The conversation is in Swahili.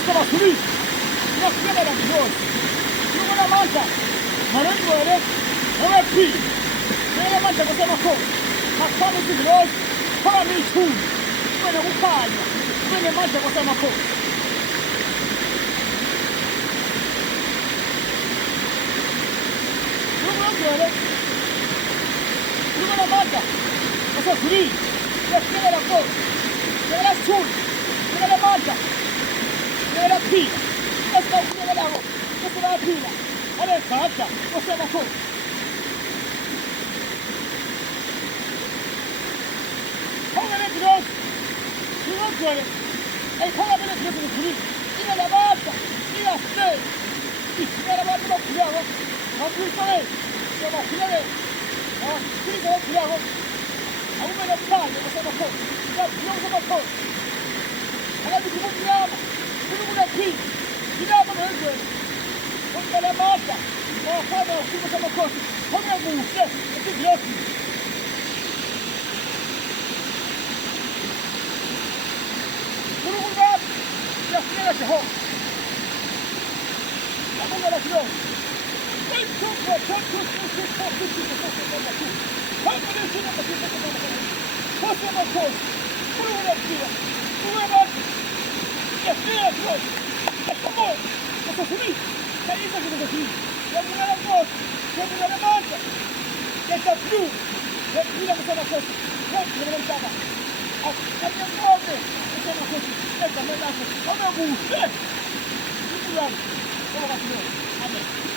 kusema suluhi. Tunakwenda na viongozi. Tunaona manta. Marengo yale. Wewe pia. Wewe manta kusema kwa. Hakuna viongozi. Kama mimi tu. Wewe ukanya. Wewe manta kusema kwa. Tunaona manta. Kusema suluhi. Tunakwenda na kwa. Tunaona suluhi. Tunaona manta. Tunaona pia. Esta ukile lako. Esta pila. Ale kata. Kusema kwa. Kongere kidogo. Tunakwenda. Kongere kidogo kuri. Ina la bata. Ina stay. Ina la bata kwa kulao. Hakuisale. Kama kulale. Kuri kwa kulao. Aume na pale kusema kwa. Kusema kwa. Alafu kumnyama. Kuna pili. Kila mmoja wewe. Kwa mata. Kwa kama kusema kwa. Kama muuse. Ndio. Ya shahoo. Hakuna la kidogo. Amen.